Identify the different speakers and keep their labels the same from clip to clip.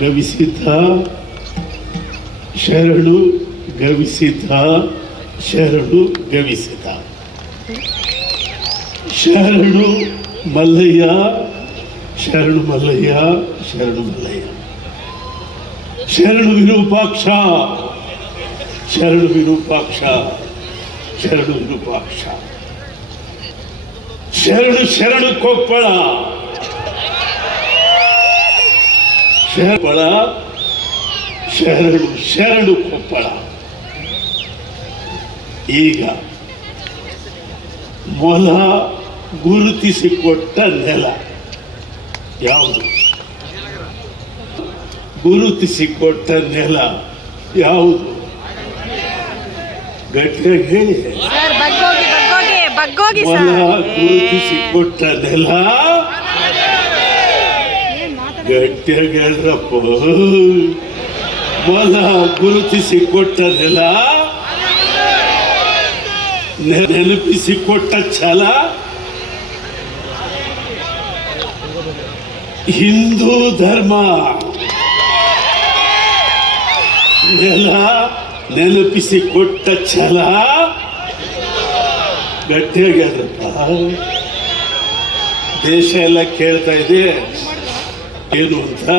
Speaker 1: ಗವಿಸಿದ್ಧ ಶರಣು ಗವಿಸಿದ್ಧ ಶರಣು ಗವಿಸಿದ್ಧ ಶರಣು ಮಲ್ಲಯ್ಯ ಶರಣು ಮಲ್ಲಯ್ಯ ಶರಣು ಮಲ್ಲಯ್ಯ ಶರಣು ವಿರೂಪಾಕ್ಷ ಶರಣು ವಿರೂಪಾಕ್ಷ ಶರಣು ವಿರೂಪಾಕ್ಷ ಶರಣು ಶರಣು ಕೊಪ್ಪಳ ಶರಣ ಶರಣು ಶರಣು ಕೊಪ್ಪಳ. ಈಗ ಮೊಲ ಗುರುತಿಸಿಕೊಟ್ಟ ನೆಲ ಯಾವುದು? ಗುರುತಿಸಿಕೊಟ್ಟ ನೆಲ ಯಾವುದು? ಗಟ್ಟಿಯಾಗಿ ಹೇಳಿ. ಮೊಲ ಗುರುತಿಸಿಕೊಟ್ಟ ನೆಲ ಗಟ್ಟಿಯಾಗಿ ಹೇಳ್ರಪ್ಪ ಮೊಲ ಗುರುತಿಸಿ ನೆಲ ನೆನಪಿಸಿ ಕೊಟ್ಟ ಛಲ. ಹಿಂದೂ ಧರ್ಮ. ನೆಲ ನೆನಪಿಸಿ ಕೊಟ್ಟ ಛಲ. ಗಟ್ಟಿಯಾಗಿ ಅದ್ರಪ್ಪ ದೇಶ ಎಲ್ಲ ಕೇಳ್ತಾ ಇದೆ. ಏನು ಅಂತ?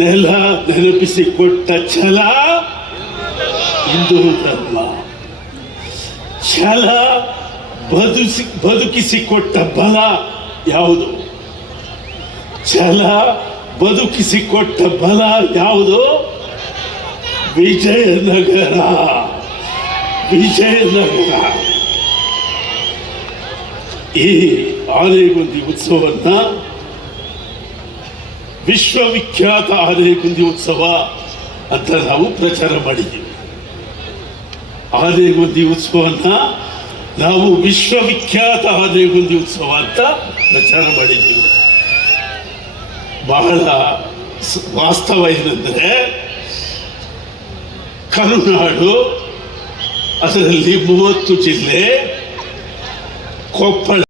Speaker 1: ನೆಲ ನೆನಪಿಸಿ ಕೊಟ್ಟ ಛಲ ಹಿಂದೂ ಧರ್ಮ. ಛಲ ಬದುಸಿ ಕೊಟ್ಟ ಬಲ ಯಾವುದು? ಛಲ ಬದುಕಿಸಿಕೊಟ್ಟ ಬಲ ಯಾವುದು? ವಿಜಯನಗರ. ವಿಜಯನಗರ. ಈ ಆನೆಗುಂದಿ ಉತ್ಸವನ್ನ ವಿಶ್ವವಿಖ್ಯಾತ ಆನೆಗುಂದಿ ಉತ್ಸವ ಅಂತ ನಾವು ಪ್ರಚಾರ ಮಾಡಿದ್ದೀವಿ ಆನೆಗುಂದಿ ಉತ್ಸವನ್ನ ನಾವು ವಿಶ್ವವಿಖ್ಯಾತ ಆನೆಗುಂದಿ ಉತ್ಸವ ಅಂತ ಪ್ರಚಾರ ಮಾಡಿದ್ದೀವಿ ಬಹಳ ವಾಸ್ತವ ಏನಂದ್ರೆ ಕರುನಾಡು, ಅದರಲ್ಲಿ ಮೂವತ್ತು ಜಿಲ್ಲೆ, ಕೊಪ್ಪಳ.